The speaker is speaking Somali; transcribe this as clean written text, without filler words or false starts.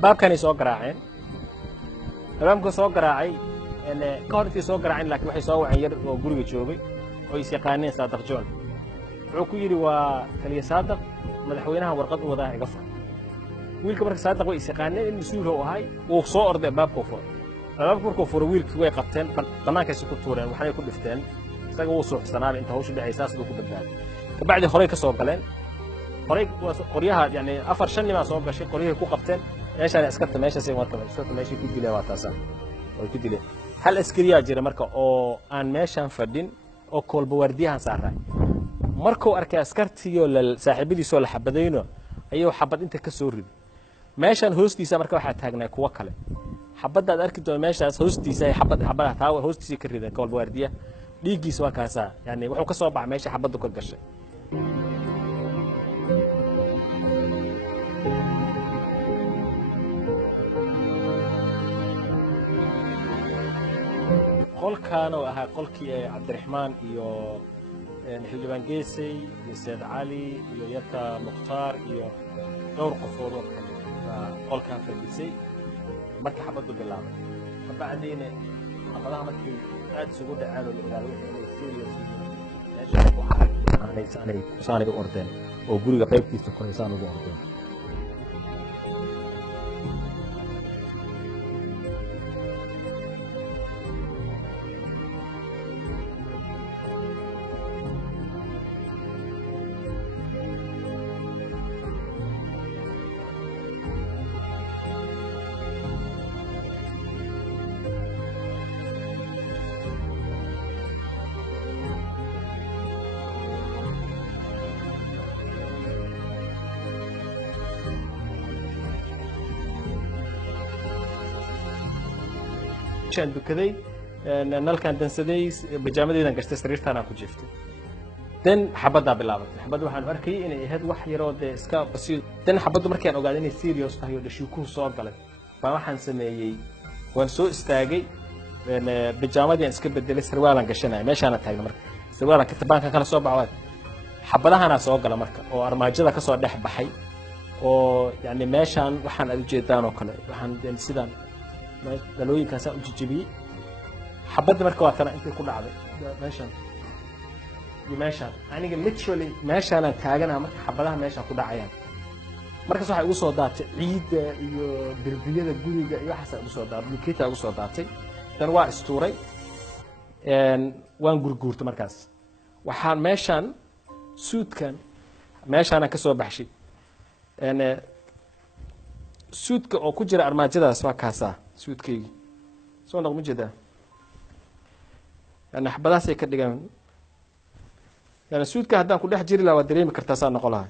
الباب كان يسوق راعين الباب كان يسوق راعي إن كارت يسوق راعين لكن واحد يسوق عير وجوري جوبي ويسيقانين صادق جون عكيري وكلي صادق مدحوينها ورقة وضاع قفل ويلك مركز صادق ويسيقانين إن سوره وهاي وصور ده باب كفر الباب كفر ويلك ويا قبتين طبعا كيسكت تورين وحنا يكون دفتين isaga uu soo xisanaal inta hawshu dhacaysa sidoo ku badbaad ka bacdi hore ka soo galeen hore qoryaha yani afar shan nima soo gashay qoryaha ku qabteen meesha askarta meesha si marka askarta meesha ku dilay waa taasaan oo ku dilay hal askariya jira marka oo aan meeshan fadhin oo kolba wardiyahan saaray markuu arkay askartiyo la saaxiibadiisa la xabadayno ayuu xabad inta ka soo riday meeshan hoostiisa marka waxa taagnaa kuwa kale xabadaad arki doon meeshaas hoostiisa ay xabadaha taa hoostiisa ka riday kolba wardiya dhiigiis waa kaasa yani wuxuu ka soo baxay meesha xabadu ka gashay qolkaan oo ahaa qolkii Cabdiraxmaan iyo xildhibaan Geesay iyo Saad Cali iyo Yarka Mukhtaar iyo dhowr qofood oo kale qolkaan fadhisay markii xabadu bilaabay kabacdina xabadaha markii aad isugu dhacaan oo la ogaado serious meesha waxay ordeen oo guriga qaybtiisa koreysaan ugu ordeen عشان بكذي نلكان دنسدي بجامدي دان قشت سريرتان aan ku jiftay dan xabada bilaabtay xabadu waxaan arkay inay ahayd wax yar oo iska basiid dan xabadu markii aan ogaaday inay serious tahay oo dhashiiku soo galay baa waxaan sameeyay waan soo istaagay bijaamadii aan iska bedelay sarwaalan gashanay meeshaan taagna marka sarwaalan kitabaanka kala soo baxay xabadahana soo gala marka oo armaajada ka soo dhex baxay oo yani meeshaan waxaan aad u jeedaan oo kale waxaan sidaan dalooyinkaas u jijibiyay xabada marka waa kana intii ku dhacday meeshaan aniga literally meeshaan taagana marka xabadaha meesha ku dhacayaan markaas waxa ugu soo daatay ciida iyo dirbiyada guriga iyo waxa ugu soo daatay bulkeeta ugu soo daatay tan waa istuuray waan gurguurtay markaas waxaan meeshaan suudkan meeshaan ka soo baxshay suudka oo ku jira armaajadaas waa kaasa suudkaygi soo noqon jeedaa yani xabadaas ay ka dhigaan yani suudka haddaan ku dhex jiri lahaa waa dareemi kartaa saa noqon lahaa